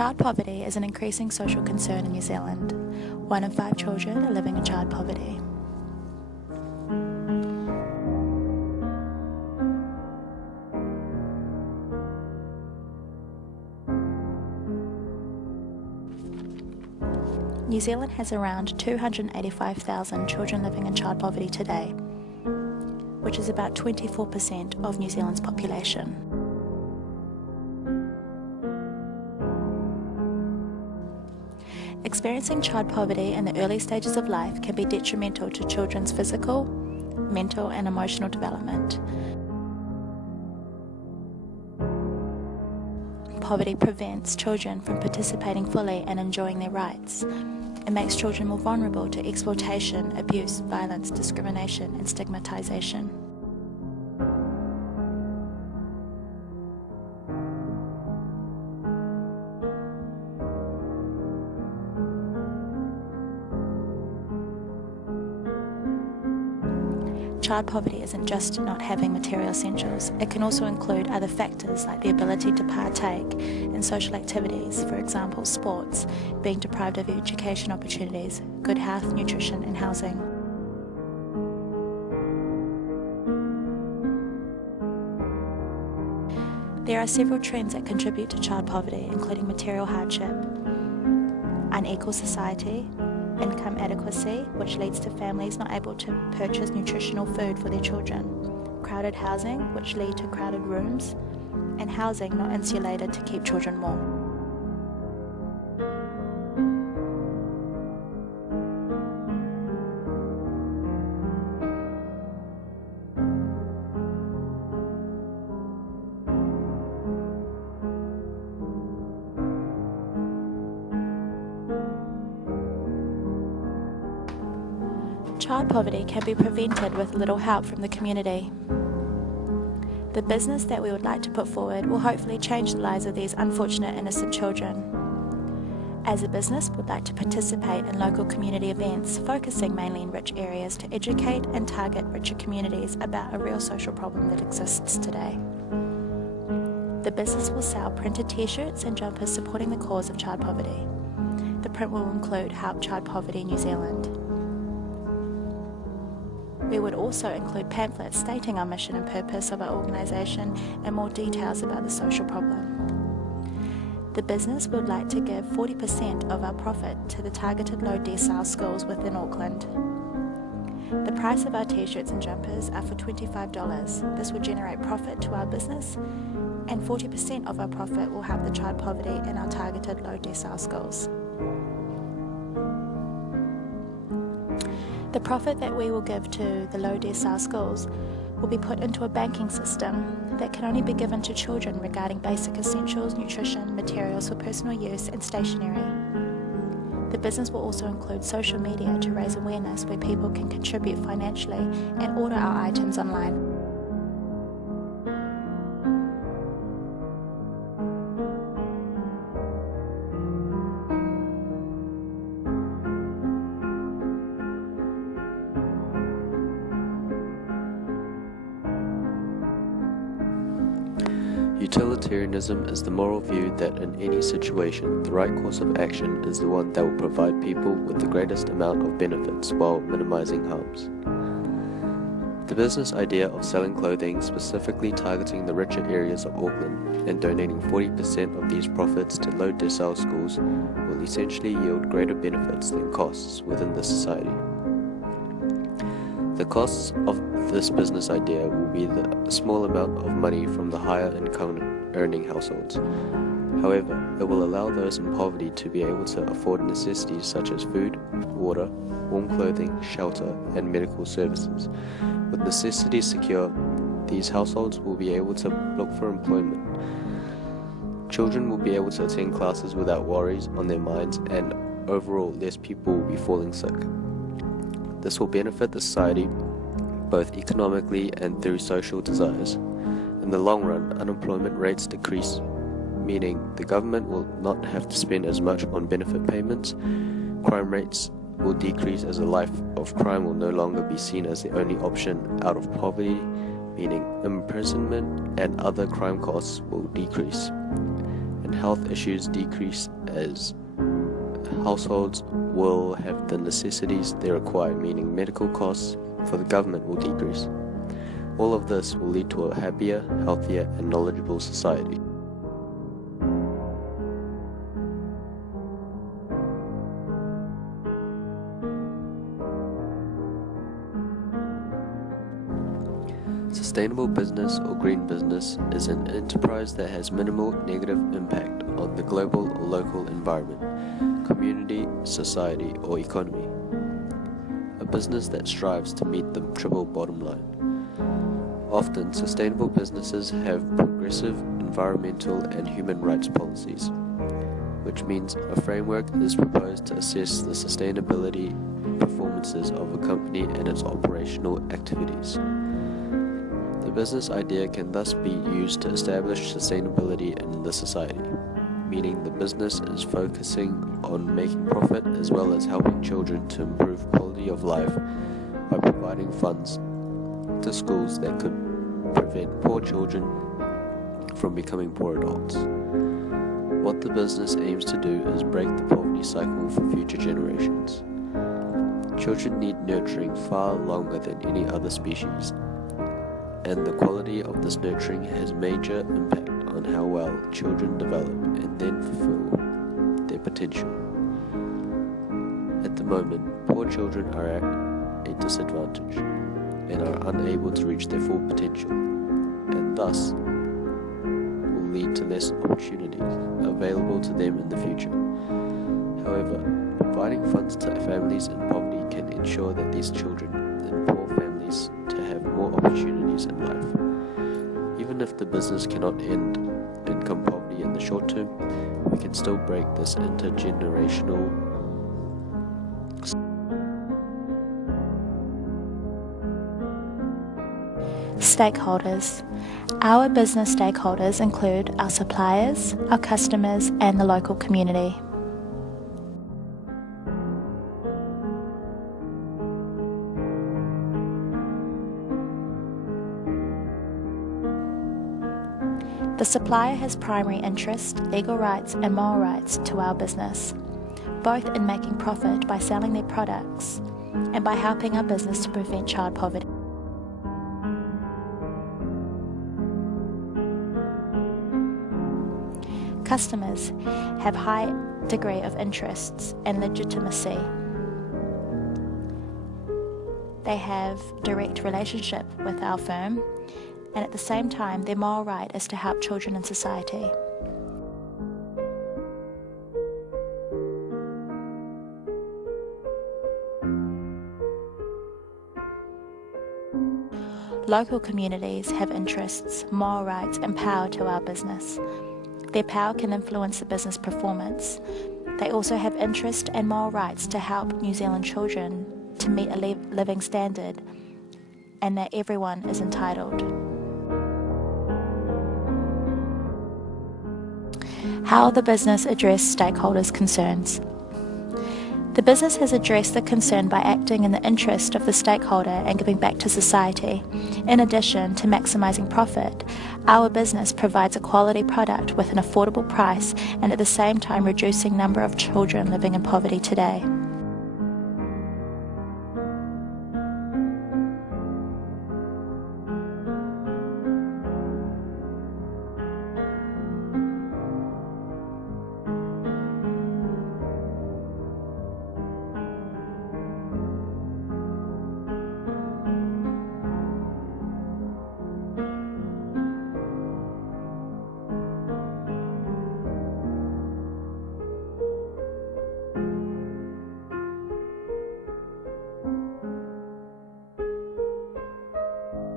Child poverty is an increasing social concern in New Zealand. 1 in 5 children are living in child poverty. New Zealand has around 285,000 children living in child poverty today, which is about 24% of New Zealand's population. Experiencing child poverty in the early stages of life can be detrimental to children's physical, mental and emotional development. Poverty prevents children from participating fully and enjoying their rights. It makes children more vulnerable to exploitation, abuse, violence, discrimination and stigmatization. Child poverty isn't just not having material essentials, it can also include other factors like the ability to partake in social activities, for example sports, being deprived of education opportunities, good health, nutrition and housing. There are several trends that contribute to child poverty, including material hardship, unequal society, income adequacy, which leads to families not able to purchase nutritional food for their children, crowded housing, which lead to crowded rooms, and housing not insulated to keep children warm. Child poverty can be prevented with little help from the community. The business that we would like to put forward will hopefully change the lives of these unfortunate innocent children. As a business, we'd like to participate in local community events, focusing mainly in rich areas to educate and target richer communities about a real social problem that exists today. The business will sell printed t-shirts and jumpers supporting the cause of child poverty. The print will include Help Child Poverty New Zealand. We would also include pamphlets stating our mission and purpose of our organisation and more details about the social problem. The business would like to give 40% of our profit to the targeted low decile schools within Auckland. The price of our t-shirts and jumpers are for $25. This would generate profit to our business, and 40% of our profit will help the child poverty in our targeted low decile schools. The profit that we will give to the low decile schools will be put into a banking system that can only be given to children regarding basic essentials, nutrition, materials for personal use and stationery. The business will also include social media to raise awareness where people can contribute financially and order our items online. Utilitarianism is the moral view that in any situation, the right course of action is the one that will provide people with the greatest amount of benefits while minimizing harms. The business idea of selling clothing specifically targeting the richer areas of Auckland and donating 40% of these profits to low decile schools will essentially yield greater benefits than costs within the society. The costs of this business idea will be the small amount of money from the higher income earning households. However, it will allow those in poverty to be able to afford necessities such as food, water, warm clothing, shelter, and medical services. With necessities secure, these households will be able to look for employment. Children will be able to attend classes without worries on their minds, and overall, less people will be falling sick. This will benefit the society both economically and through social desires. In the long run, unemployment rates decrease, meaning the government will not have to spend as much on benefit payments. Crime rates will decrease as a life of crime will no longer be seen as the only option out of poverty, meaning imprisonment and other crime costs will decrease. And and health issues decrease as households will have the necessities they require, meaning medical costs for the government will decrease. All of this will lead to a happier, healthier, and knowledgeable society. Sustainable business or green business is an enterprise that has minimal negative impact on the global or local environment, community, society, or economy. A business that strives to meet the triple bottom line. Often, sustainable businesses have progressive environmental and human rights policies, which means a framework is proposed to assess the sustainability performances of a company and its operational activities. The business idea can thus be used to establish sustainability in the society, meaning the business is focusing on making profit as well as helping children to improve quality of life by providing funds to schools that could prevent poor children from becoming poor adults. What the business aims to do is break the poverty cycle for future generations. Children need nurturing far longer than any other species, and the quality of this nurturing has major impact on how well children develop and then fulfill their potential. At the moment, poor children are at a disadvantage and are unable to reach their full potential, and thus will lead to less opportunities available to them in the future. However, providing funds to families in poverty can ensure that these children in poor families to have more opportunities in life. Even if the business cannot end income poverty in the short term, we can still break this intergenerational Stakeholders. Our business stakeholders include our suppliers, our customers, and the local community. The supplier has primary interest, legal rights, and moral rights to our business, both in making profit by selling their products and by helping our business to prevent child poverty. Customers have high degree of interests and legitimacy. They have direct relationship with our firm, and at the same time their moral right is to help children in society. Local communities have interests, moral rights, and power to our business. Their power can influence the business performance. They also have interest and moral rights to help New Zealand children to meet a living standard, and that everyone is entitled. How the business addressed stakeholders' concerns. The business has addressed the concern by acting in the interest of the stakeholder and giving back to society. In addition to maximising profit, our business provides a quality product with an affordable price and at the same time reducing number of children living in poverty today.